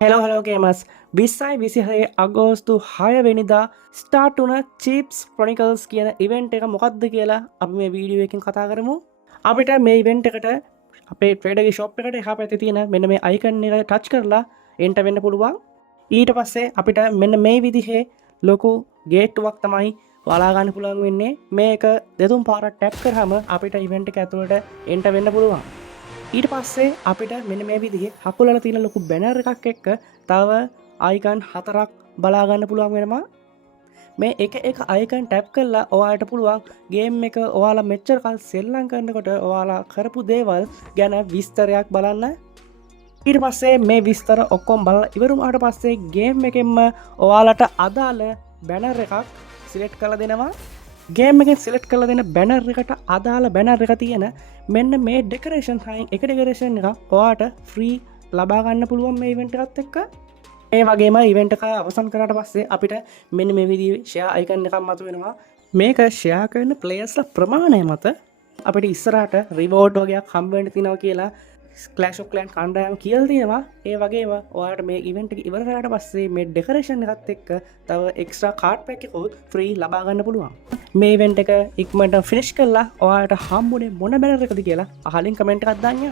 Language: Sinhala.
හෙලෝ ගේමස් 2026 අගෝස්තු 6 වෙනිදා ස්ටාර්ට් වුණ චිප්ස් ක්‍රොනිකල්ස් කියන ඉවෙන්ට් එක මොකක්ද කියලා අපි මේ වීඩියෝ එකකින් කතා කරමු. අපිට මේ ඉවෙන්ට් එකට අපේ ට්‍රේඩර්ගේ ෂොප් එකට එහා පැත්තේ තියෙන මෙන්න මේ අයිකන් එක ටච් කරලා එන්ටර් වෙන්න පුළුවන්. ඊට පස්සේ අපිට මෙන්න මේ විදිහේ ලොකු ගේට්ටුවක් තමයි වලා ගන්න පුළුවන් වෙන්නේ. මේක දෙතුන් පාරක් ටැප් කරාම අපිට ඉවෙන්ට් එක ඇතුළට එන්ටර් වෙන්න පුළුවන්. ඊට පස්සේ අපිට මෙන්න මේ විදිහේ හකුලල තියෙන ලොකු බැනර් එකක් එක්ක තව අයිකන් 4ක් බලාගන්න පුළුවන් වෙනවා. මේ එක අයිකන් ටැප් කරලා ඔයාලට පුළුවන් ගේම් එක ඔයාලා මෙච්චර කල් සෙල්ලම් කරනකොට ඔයාලා කරපු දේවල් ගැන විස්තරයක් බලන්න. ඊට පස්සේ මේ විස්තර ඔක්කොම බලලා ඉවරුනාට පස්සේ ගේම් එකෙන්ම ඔයාලට අදාළ බැනර් එකක් සිලෙක්ට් කරලා දෙනවා. ගේම් එකෙන් සිලෙක්ට් කරලා දෙන බැනර් එකට අදාළ බැනර් එක තියෙන මෙන්න මේ ඩෙකරේෂන් සයින් එක ඩෙකරේෂන් එක ඔයාට ෆ්‍රී ලබා ගන්න පුළුවන් මේ ඉවෙන්ට් එකත් එක්ක. ඒ වගේම ඉවෙන්ට් එක අවසන් කරාට පස්සේ අපිට මෙන්න මේ විදිහේ ෂෙයා අයිකන් එකක් මතුවෙනවා. මේක ෂෙයා කරන ප්ලේයර්ස්ලා ප්‍රමාණය මත අපිට ඉස්සරහට රිවෝඩ් වගේක් හම්බ වෙන්න තියෙනවා කියලා Clash of Clans කණ්ඩායම කියලා තියෙනවා. ඒ වගේම ඔයාලට මේ ඉවෙන්ට් එක ඉවර කරාට පස්සේ මේ ඩෙකරේෂන් එකත් එක්ක තව එක්ස්ට්‍රා කාඩ් පැක් එකක් ෆ්‍රී ලබා ගන්න පුළුවන්. මේ ඉවෙන්ට් එක ඉක්මනට ෆිනිෂ් කරලා ඔයාලට හම්බුනේ මොන බැනර් එකද කියලා අහලින් කමෙන්ට් එකක් දාන්න.